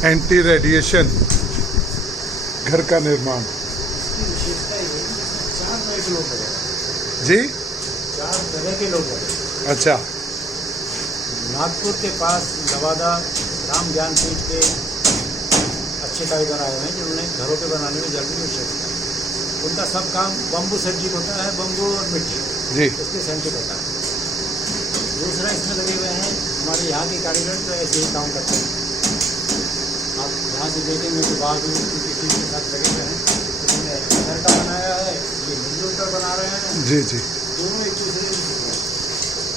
Anti radiation घर का निर्माण। जी 4 तरह के लोग हैं। अच्छा। नागपुर के पास नवादा राम ज्ञान पीठ के अच्छे कारीगर आए हैं जिन्होंने घरों के बनाने में जल्दी नहीं सकता। उनका सब काम बम्बू सेंट्रिक होता है, बम्बू और मिट्टी जी इसके सेंट्रिक होता है। दूसरा इसमें लगे हुए हैं हमारे यहाँ के कारीगर तो ऐसे ही काम करते हैं। आप यहाँ से देखेंगे तो बाद में किसी के साथ लगे हुए हैं। उन्होंने घर का बनाया है, ये मिलजुल कर बना रहे हैं। जी जी दोनों एक दूसरे से सीख रहे हैं।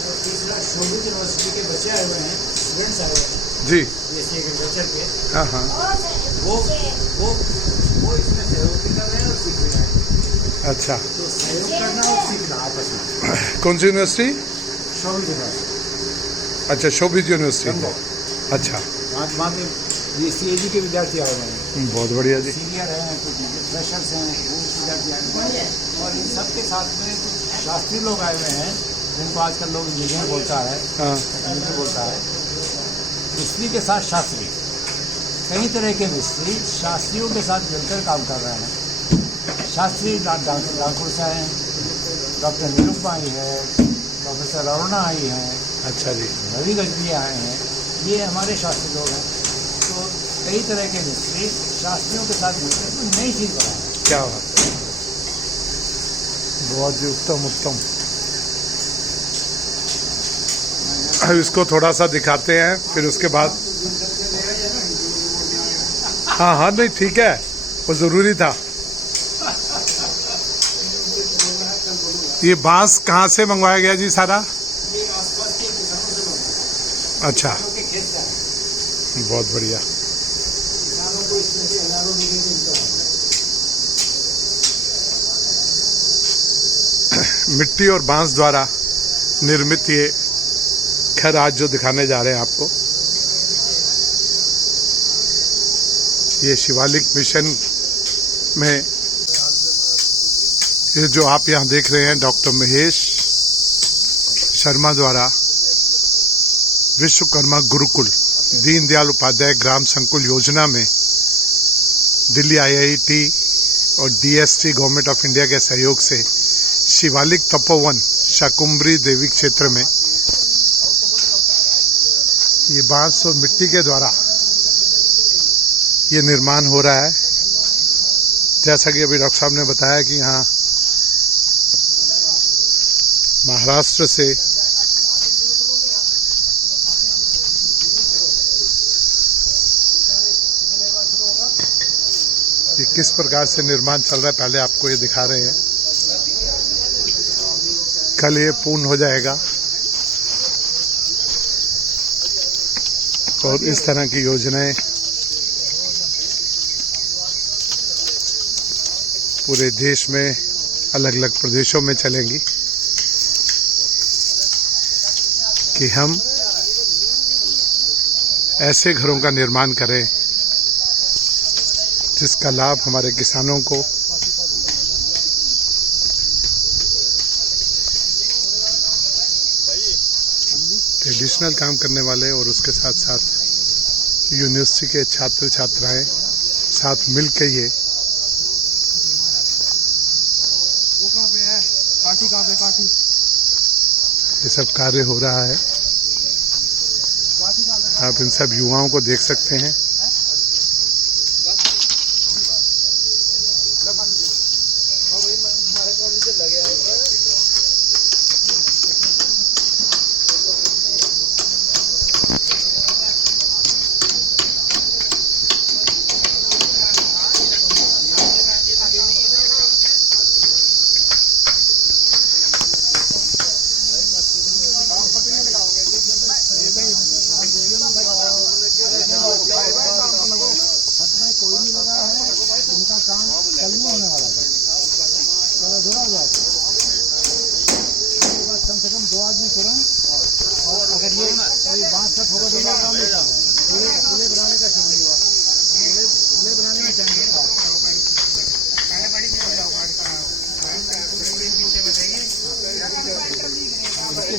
और तीसरा शोभित यूनिवर्सिटी के बच्चे आए हुए हैं, स्टूडेंट्स आए हुए हैं जी जैसे एग्रीकल्चर के। हाँ हाँ वो इसमें सहयोग भी कर रहे हैं और सीख भी रहे हैं। अच्छा। तो सहयोग करना और सीखना आपस में। कौन सी यूनिवर्सिटी? शोभित यूनिवर्सिटी अच्छा शोभित यूनिवर्सिटी। अच्छा वहाँ के ये CAG के विद्यार्थी आए हुए हैं, बहुत बढ़िया जी। सीनियर हैं, कुछ फ्रेशर्स हैं, वो विद्यार्थी आए हुए हैं। और इन सब के साथ में कुछ शास्त्री लोग आए हुए हैं जिनको आजकल लोग इंजीनियर बोलता है, हाँ तकनीकी बोलता है। मिस्त्री के साथ शास्त्री, कई तरह के मिस्त्री शास्त्रियों के साथ मिलकर काम कर रहे हैं। शास्त्री डाकुर से हैं, डॉक्टर निरुपमा आई है, प्रोफेसर अरुणा आई है, अच्छा जी। रवि गजबी आए हैं। ये हमारे शास्त्री लोग हैं। तो कई तरह के मिस्त्री शास्त्रियों के साथ मिलकर कोई नई चीज़ बनाए। क्या बात है, बहुत ही उत्तम उत्तम। अब इसको थोड़ा सा दिखाते हैं फिर उसके बाद। हाँ हाँ नहीं ठीक है, वो जरूरी था। ये बांस कहाँ से मंगवाया गया जी सारा? ये आसपास के किसानों से बनता अच्छा है, के खेत का है। बहुत बढ़िया। किसानों को इसमें से हजारों बीघे में इनकम होता है। मिट्टी और बांस द्वारा निर्मित ये घर आज जो दिखाने जा रहे हैं आपको, ये शिवालिक मिशन में ये जो आप यहाँ देख रहे हैं डॉक्टर महेश शर्मा द्वारा विश्वकर्मा गुरुकुल दीनदयाल उपाध्याय ग्राम संकुल योजना में दिल्ली IIT और DST गवर्नमेंट ऑफ इंडिया के सहयोग से शिवालिक तपोवन शाकुंभरी देवी क्षेत्र में ये बांस और मिट्टी के द्वारा ये निर्माण हो रहा है। जैसा कि अभी डॉक्टर साहब ने बताया कि यहाँ महाराष्ट्र से ये किस प्रकार से निर्माण चल रहा है पहले आपको ये दिखा रहे हैं। कल ये पूर्ण हो जाएगा और इस तरह की योजनाएं पूरे देश में अलग अलग प्रदेशों में चलेंगी कि हम ऐसे घरों का निर्माण करें जिसका लाभ हमारे किसानों को ट्रेडिशनल काम करने वाले और उसके साथ साथ यूनिवर्सिटी के छात्र छात्राएं साथ मिलकर ये ये सब कार्य हो रहा है। आप इन सब युवाओं को देख सकते हैं।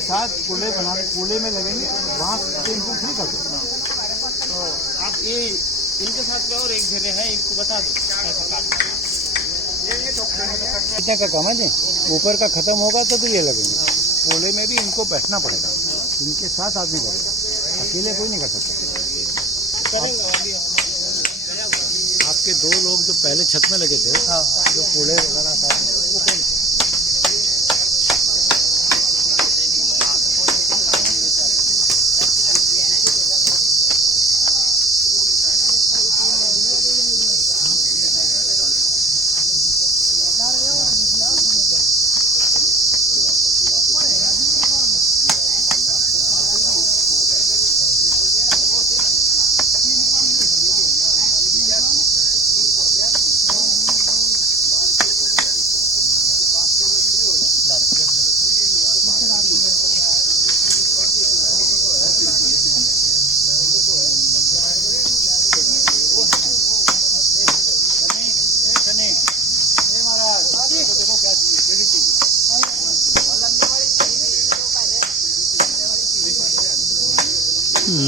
साथ कूले में लगेंगे, वहाँ से इनको फ्री कर दो। तो आप ये इनके साथ में और एक जगह है, इनको बता दो कैसे काटना है। कितने का कम है जी, ऊपर का खत्म होगा तो ये लगेंगे। कूले में भी इनको बैठना पड़ेगा, इनके साथ आदमी बैठेगा, अकेले कोई नहीं कर सकता। आपके दो लोग जो पहले छत में लगे थे, जो कूड़े वगैरह था, वो कौन थे?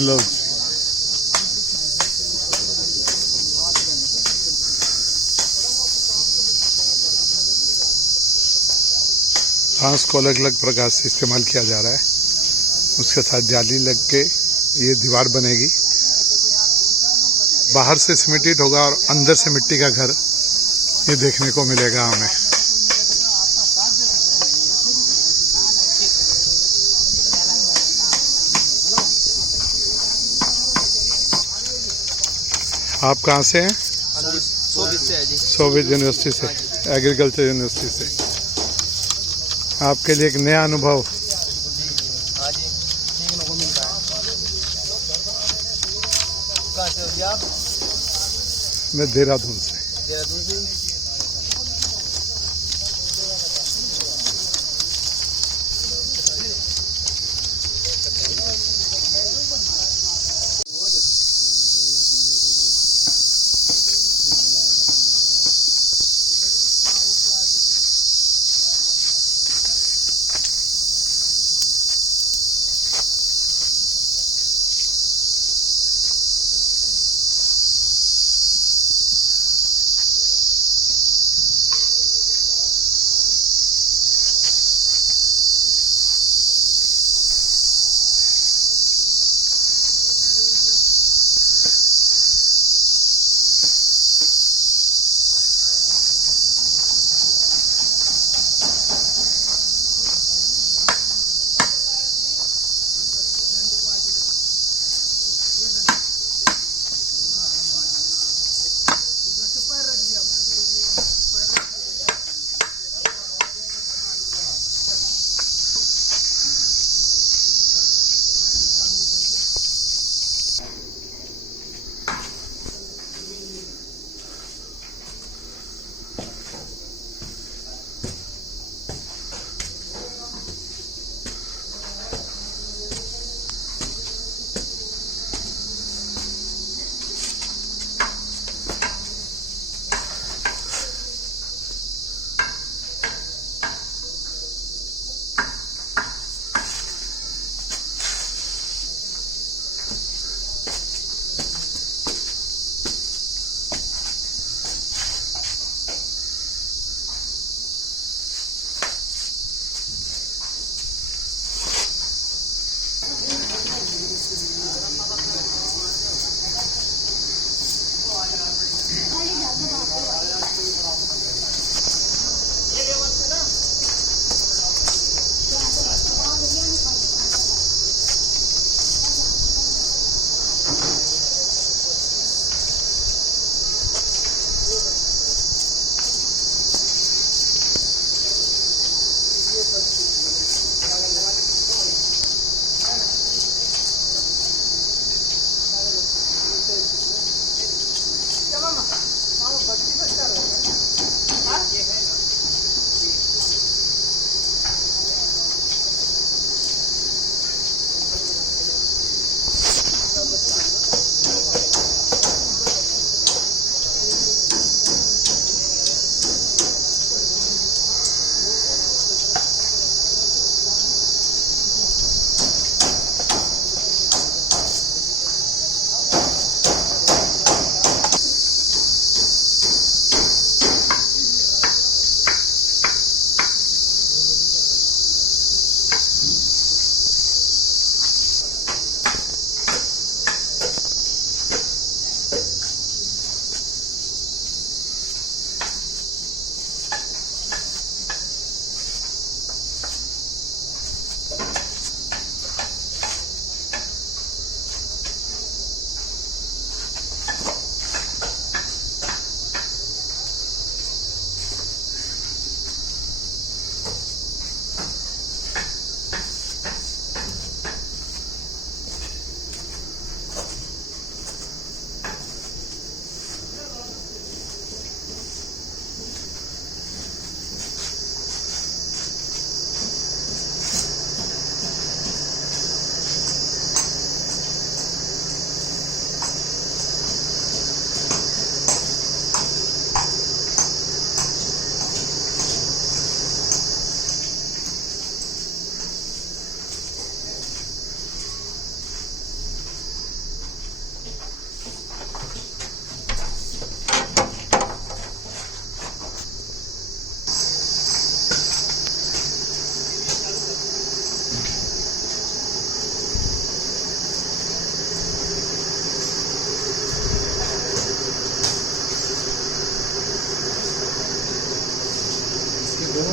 लो बांस को अलग अलग प्रकार से इस्तेमाल किया जा रहा है, उसके साथ जाली लग के ये दीवार बनेगी, बाहर से सीमेंटेड होगा और अंदर से मिट्टी का घर ये देखने को मिलेगा हमें। आप कहाँ से हैं? सोवियत यूनिवर्सिटी से, एग्रीकल्चर यूनिवर्सिटी से। आपके लिए एक नया अनुभव। हाँ जी, सीखने को मिल रहा है। कहाँ से हो जी आप? मैं देहरादून से। देहरादून से।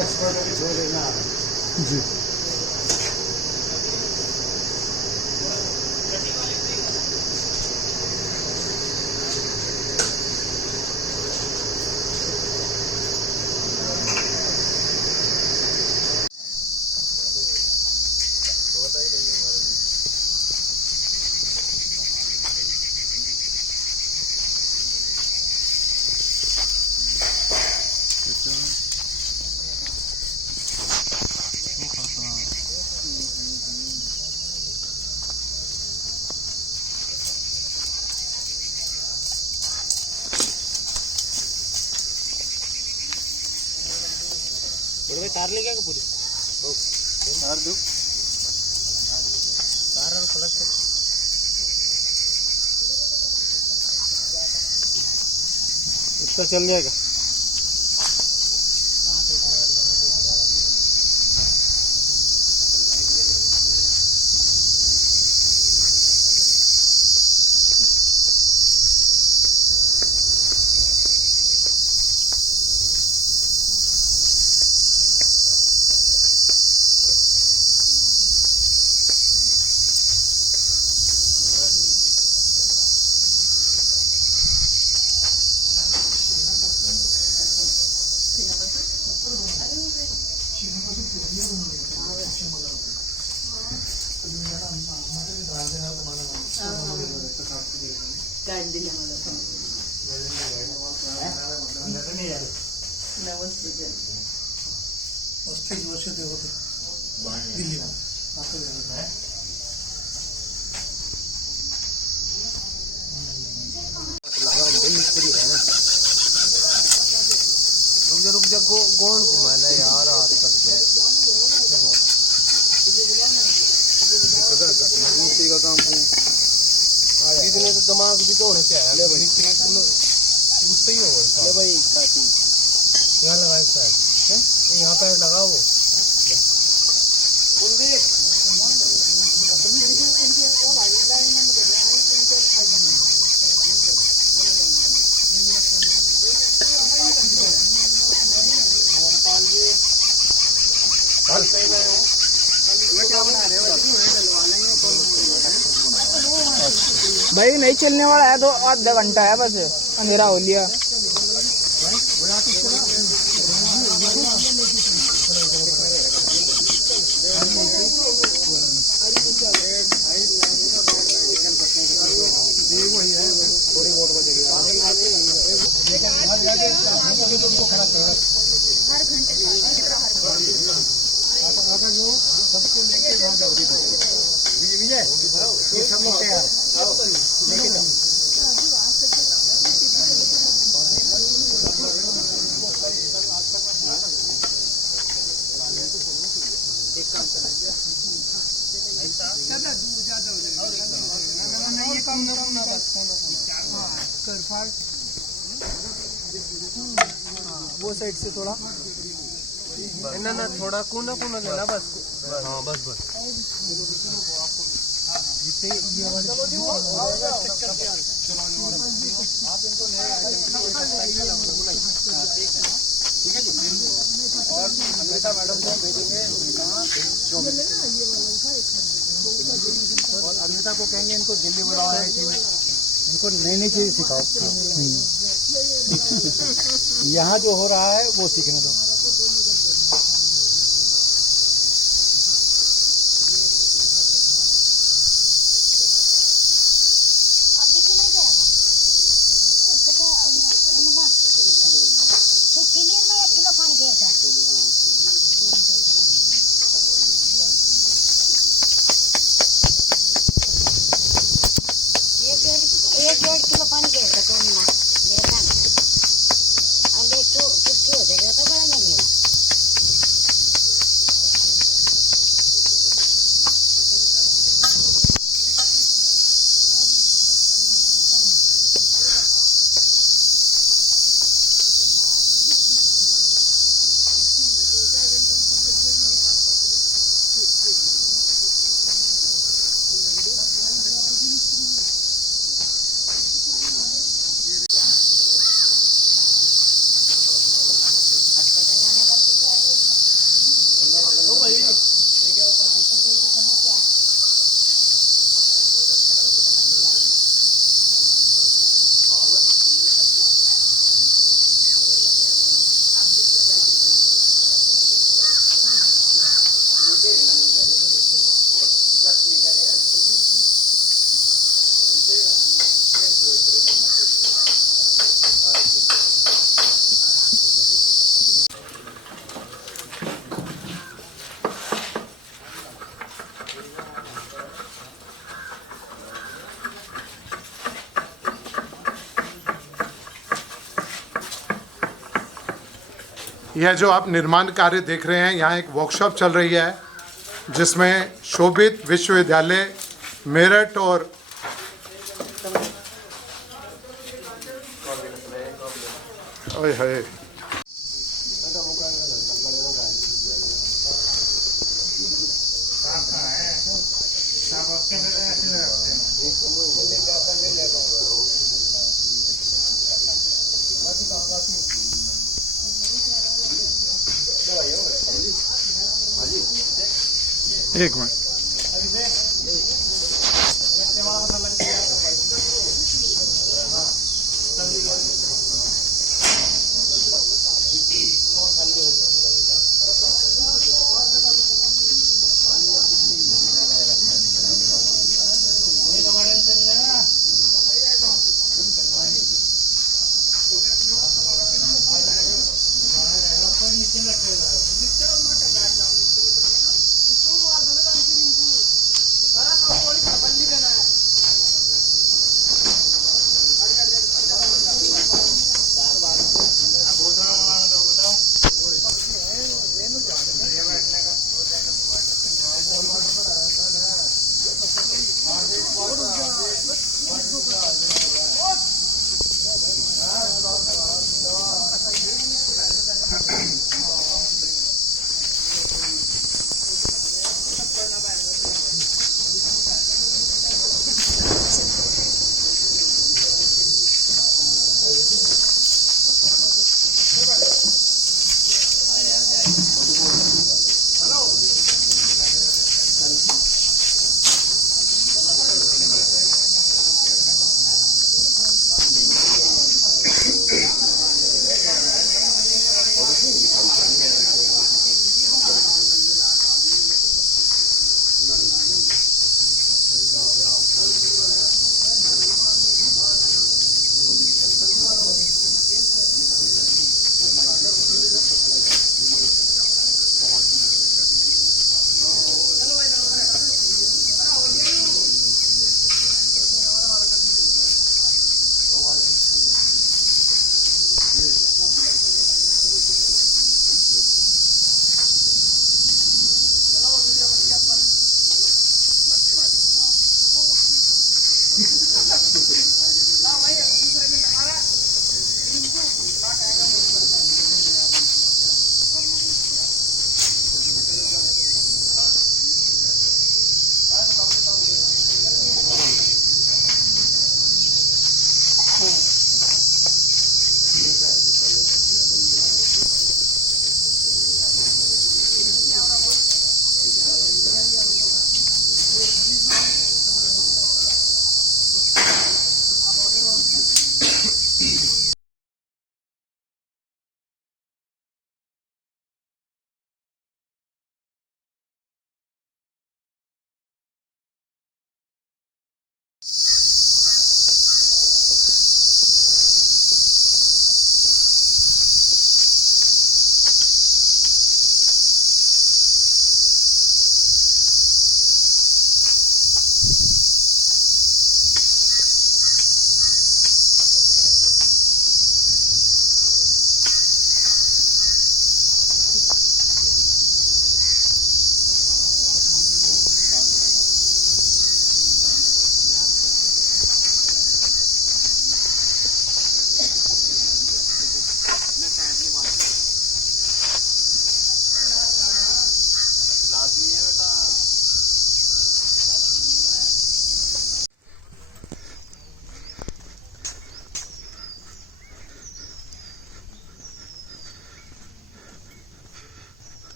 एक्सपर्टों को छोड़ देना जी। बड़े भाई तार ले गया पूरी तार दो तार और प्लस इसका चल जाएगा। रुक जा गोल घुमाना यार हाथ कर दिया का काम इतने तो दिमाग भी तो होने चाहिए पूछते ही होगा भाई यहाँ लगा सर यहाँ पे लगाओ वो भाई नहीं चलने वाला है तो आधा घंटा है बस अंधेरा हो लिया। सबको लेके बहुत जल्दी विजय ये सब लोग तैयार एक काम ज्यादा हो जाएगा ये काम ना बस कर फाड़ वो साइड से थोड़ा ना थोड़ा कोना देना बस हाँ बस जिससे ये वाली आप इनको ठीक है जी और अमृता मैडम को भेजेंगे और अमृता को कहेंगे इनको दिल्ली बुलाओ है कि इनको नई नई चीज़ सिखाओ यहाँ जो हो रहा है वो सीखने दो। एक 1.5 किलो पानी के तो मेरे काम और देखो किसकी हो जाएगा तो बड़ा नहीं है। यह जो आप निर्माण कार्य देख रहे हैं, यहाँ एक वर्कशॉप चल रही है जिसमें शोभित विश्वविद्यालय मेरठ और ओए होए एक मिनट।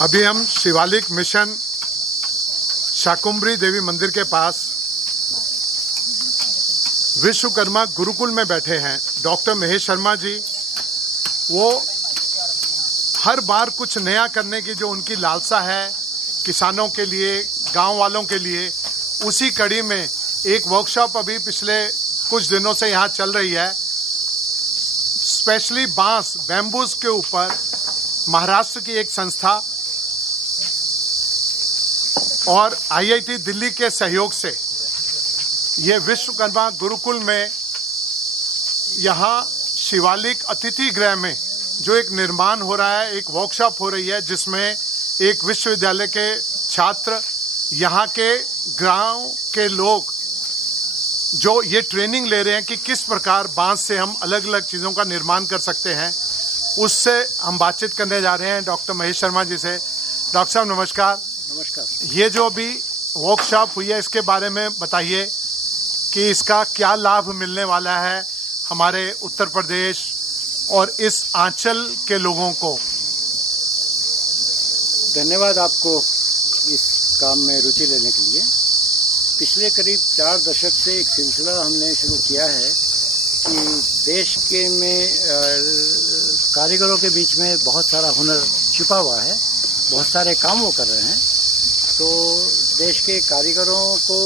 अभी हम शिवालिक मिशन शाकुंभरी देवी मंदिर के पास विश्वकर्मा गुरुकुल में बैठे हैं। डॉक्टर महेश शर्मा जी वो हर बार कुछ नया करने की जो उनकी लालसा है किसानों के लिए, गांव वालों के लिए, उसी कड़ी में एक वर्कशॉप अभी पिछले कुछ दिनों से यहाँ चल रही है। स्पेशली बांस, बैम्बूज के ऊपर महाराष्ट्र की एक संस्था और आईआईटी दिल्ली के सहयोग से ये विश्वकर्मा गुरुकुल में यहाँ शिवालिक अतिथि गृह में जो एक निर्माण हो रहा है, एक वर्कशॉप हो रही है जिसमें एक विश्वविद्यालय के छात्र, यहाँ के गांव के लोग जो ये ट्रेनिंग ले रहे हैं कि किस प्रकार बांस से हम अलग अलग चीज़ों का निर्माण कर सकते हैं, उससे हम बातचीत करने जा रहे हैं डॉक्टर महेश शर्मा जी से। डॉक्टर साहब नमस्कार। नमस्कार। ये जो अभी वर्कशॉप हुई है इसके बारे में बताइए कि इसका क्या लाभ मिलने वाला है हमारे उत्तर प्रदेश और इस आंचल के लोगों को। धन्यवाद आपको इस काम में रुचि लेने के लिए। पिछले करीब 4 दशक से एक सिलसिला हमने शुरू किया है कि देश के में कारीगरों के बीच में बहुत सारा हुनर छिपा हुआ है, बहुत सारे काम वो कर रहे हैं। तो देश के कारीगरों को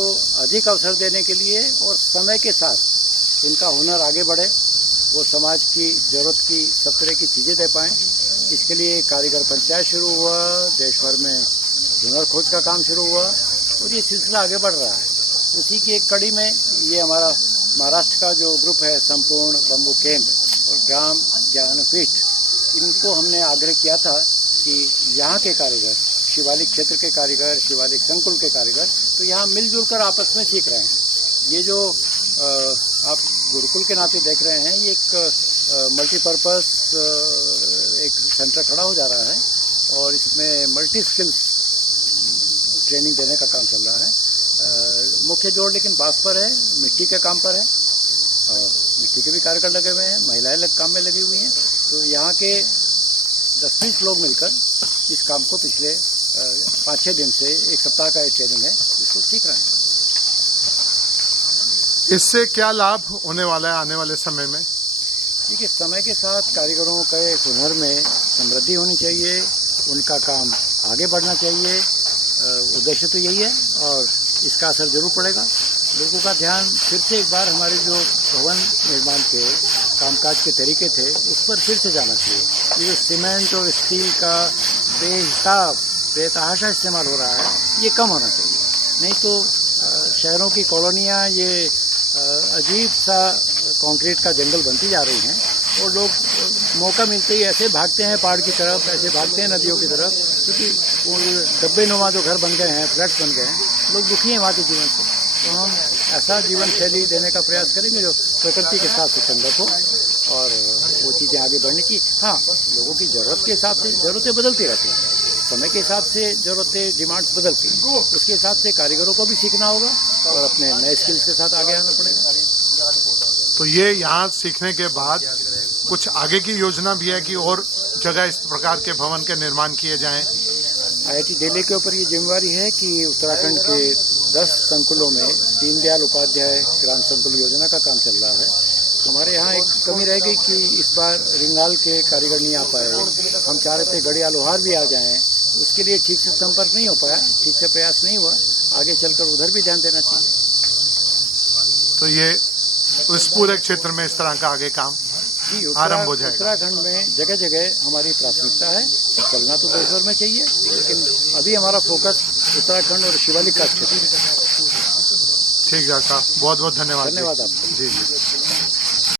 अधिक अवसर देने के लिए और समय के साथ उनका हुनर आगे बढ़े, वो समाज की ज़रूरत की सब तरह की चीज़ें दे पाएँ, इसके लिए कारीगर पंचायत शुरू हुआ, देश भर में हुनर खोज का काम शुरू हुआ और ये सिलसिला आगे बढ़ रहा है। उसी की एक कड़ी में ये हमारा महाराष्ट्र का जो ग्रुप है संपूर्ण बम्बू केंद्र और ग्राम ज्ञानपीठ, इनको हमने आग्रह किया था कि यहाँ के कारीगर, शिवालिक क्षेत्र के कारीगर, शिवालिक संकुल के कारीगर, तो यहाँ मिलजुल कर आपस में सीख रहे हैं। ये जो आप गुरुकुल के नाते देख रहे हैं, ये एक मल्टीपर्पज़ एक सेंटर खड़ा हो जा रहा है और इसमें मल्टी स्किल्स ट्रेनिंग देने का काम चल रहा है। मुख्य जोर लेकिन बांस पर है, मिट्टी के काम पर है और मिट्टी के भी कारीगर लगे हुए हैं, महिलाएं काम में लगी हुई हैं। तो यहाँ के 10-20 लोग मिलकर इस काम को पिछले 5-6 दिन से, एक सप्ताह का ये ट्रेनिंग है, इसको सीख रहे हैं। इससे क्या लाभ होने वाला है आने वाले समय में? देखिए, समय के साथ कारीगरों के हुनर में समृद्धि होनी चाहिए, उनका काम आगे बढ़ना चाहिए, उद्देश्य तो यही है और इसका असर जरूर पड़ेगा। लोगों का ध्यान फिर से एक बार हमारे जो भवन निर्माण के कामकाज के तरीके थे उस पर फिर से जाना चाहिए। ये जो सीमेंट और स्टील का बेहिसाब बेतहाशा इस्तेमाल हो रहा है, ये कम होना चाहिए। नहीं तो शहरों की कॉलोनियाँ ये अजीब सा कंक्रीट का जंगल बनती जा रही हैं और लोग मौका मिलते ही ऐसे भागते हैं पहाड़ की तरफ, ऐसे भागते हैं नदियों की तरफ, क्योंकि वो डब्बे नुमा जो घर बन गए हैं, फ्लैट्स बन गए हैं, लोग दुखी हैं वहाँ के जीवन से। तो हम ऐसा जीवन शैली देने का प्रयास करेंगे जो प्रकृति के साथ सुसंगत हो और वो चीज़ें आगे बढ़ने की। हाँ, लोगों की ज़रूरत के हिसाब से ज़रूरतें बदलती रहती हैं, समय के हिसाब से ज़रूरतें, डिमांड्स बदलती हैं, उसके हिसाब से कारीगरों को भी सीखना होगा और अपने नए स्किल्स के साथ आगे आना पड़ेगा। तो ये यहाँ सीखने के बाद कुछ आगे की योजना भी है कि और जगह इस प्रकार के भवन के निर्माण किए जाएं? IIT दिल्ली के ऊपर ये जिम्मेवारी है कि उत्तराखंड के 10 संकुलों में दीनदयाल उपाध्याय ग्राम संकुल योजना का काम चल रहा है। हमारे यहाँ एक कमी रह गई कि इस बार रिंगाल के कारीगर नहीं आ पाए। हम चाह रहे थे गढ़िया लोहार भी आ जाएं, उसके लिए ठीक से संपर्क नहीं हो पाया, ठीक से प्रयास नहीं हुआ। आगे चलकर उधर भी ध्यान देना चाहिए। तो ये इस पूरे क्षेत्र में इस तरह का आगे काम आरंभ हो जाएगा। उत्तराखंड में जगह जगह हमारी प्राथमिकता है, चलना तो देश भर में चाहिए, लेकिन अभी हमारा फोकस उत्तराखंड और शिवालिक का क्षेत्र है। ठीक है साहब, बहुत बहुत धन्यवाद। धन्यवाद आपको। जी जी।